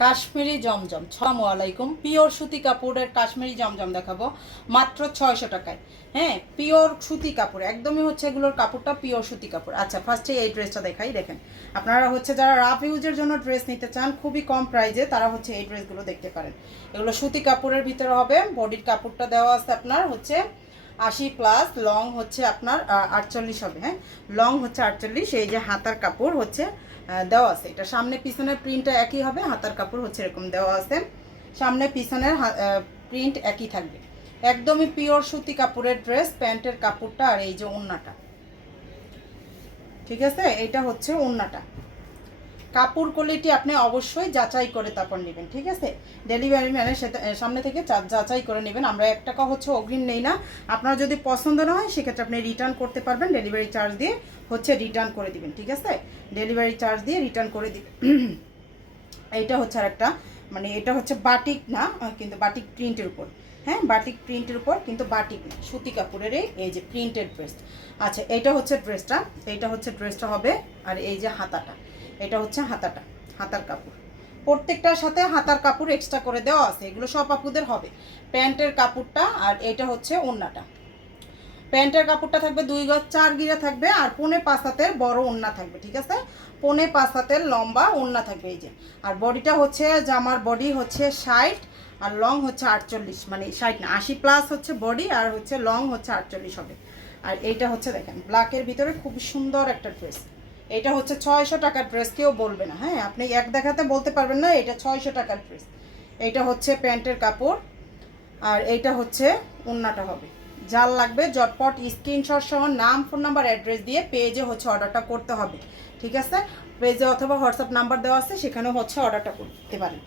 কাশ্মীরি জমজম। আসসালামু আলাইকুম। পিওর সুতি কাপড়ের কাশ্মীরি জমজম দেখাবো মাত্র 600 টাকায়। হ্যাঁ, পিওর সুতি কাপড়, একদমই হচ্ছে এগুলোর কাপড়টা পিওর সুতি কাপড়। আচ্ছা, ফার্স্টে এই ড্রেসটা দেখাই। দেখেন, আপনারা হচ্ছে যারা রাফ ইউজের জন্য ড্রেস নিতে চান খুবই কম প্রাইজে, তারা হচ্ছে এই ড্রেসগুলো দেখতে পারেন। এগুলো সুতি কাপড়ের ভিতরে হবে। বডির কাপড়টা দেওয়া আছে আপনার হচ্ছে 80+, লং হচ্ছে আপনার 48 হবে। হ্যাঁ, লং হচ্ছে 48। এই যে হাতার কাপড় হচ্ছে দেওয়া আছে, এটা সামনে পিছনের প্রিন্টটা একই হবে। হাতার কাপড় হচ্ছে এরকম দেওয়া আছে, সামনে পিছনের প্রিন্ট একই থাকবে। একদমই পিওর সুতি কাপড়ের ড্রেস। প্যান্টের কাপড়টা আর এই যে ওড়নাটা, ঠিক আছে, এটা হচ্ছে ওড়নাটা। কাপড় কোয়ালিটি আপনি অবশ্যই যাচাই করে তারপর নেবেন, ঠিক আছে। ডেলিভারি ম্যানের সামনে থেকে যাচাই করে নেবেন। আমরা 1 টাকা হচ্ছে অগ্রিম নেই না। আপনার যদি পছন্দ না হয় সেক্ষেত্রে আপনি রিটার্ন করতে পারবেন, ডেলিভারি চার্জ দিয়ে হচ্ছে রিটার্ন করে দিবেন, ঠিক আছে। ডেলিভারি চার্জ দিয়ে রিটার্ন করে দিবেন। এইটা হচ্ছে আর একটা, মানে এটা হচ্ছে বাটিক না, কিন্তু বাটিক প্রিন্টের উপর। হ্যাঁ, বাটিক প্রিন্টের উপর, কিন্তু বাটিক না, সুতি কাপড়ের এই যে প্রিন্টেড ড্রেস। আচ্ছা, এইটা হচ্ছে ড্রেসটা, এইটা হচ্ছে ড্রেসটা হবে। আর এই যে হাতাটা, এটা হচ্ছে হাতাটা, হাতার কাপড়। প্রত্যেকটার সাথে হাতার কাপড় এক্সট্রা করে দেওয়া আছে, এগুলো সব আপুদের হবে। প্যান্টের কাপড়টা আর এটা হচ্ছে ওড়নাটা। প্যান্টের কাপড়টা থাকবে 2 গজ 4 গিরা থাকবে, আর 4.5 হাতের বড় ওড়না থাকবে, ঠিক আছে। 4.5 হাতের লম্বা ওড়না থাকবে এই যে। আর বডিটা হচ্ছে, জামার বডি হচ্ছে 60 আর লং হচ্ছে 48, মানে 60 না 80+ হচ্ছে বডি, আর হচ্ছে লং হচ্ছে 48 হবে। আর এইটা হচ্ছে দেখেন ব্ল্যাকের ভিতরে খুব সুন্দর একটা ড্রেস। এটা হচ্ছে 600 টাকার ড্রেস, কেউ বলবে না। হ্যাঁ, আপনি এক দেখাতে বলতে পারবেন না এটা 600 টাকার ড্রেস। এইটা হচ্ছে প্যান্টের কাপড়, আর এইটা হচ্ছে ওড়নাটা হবে। যার লাগবে ঝটপট স্ক্রিনশট সহ নাম, ফোন নাম্বার, অ্যাড্রেস দিয়ে পেজে হচ্ছে অর্ডারটা করতে হবে, ঠিক আছে। পেজে অথবা হোয়াটসঅ্যাপ নাম্বার দেওয়া আছে, সেখানেও হচ্ছে অর্ডারটা করতে পারেন।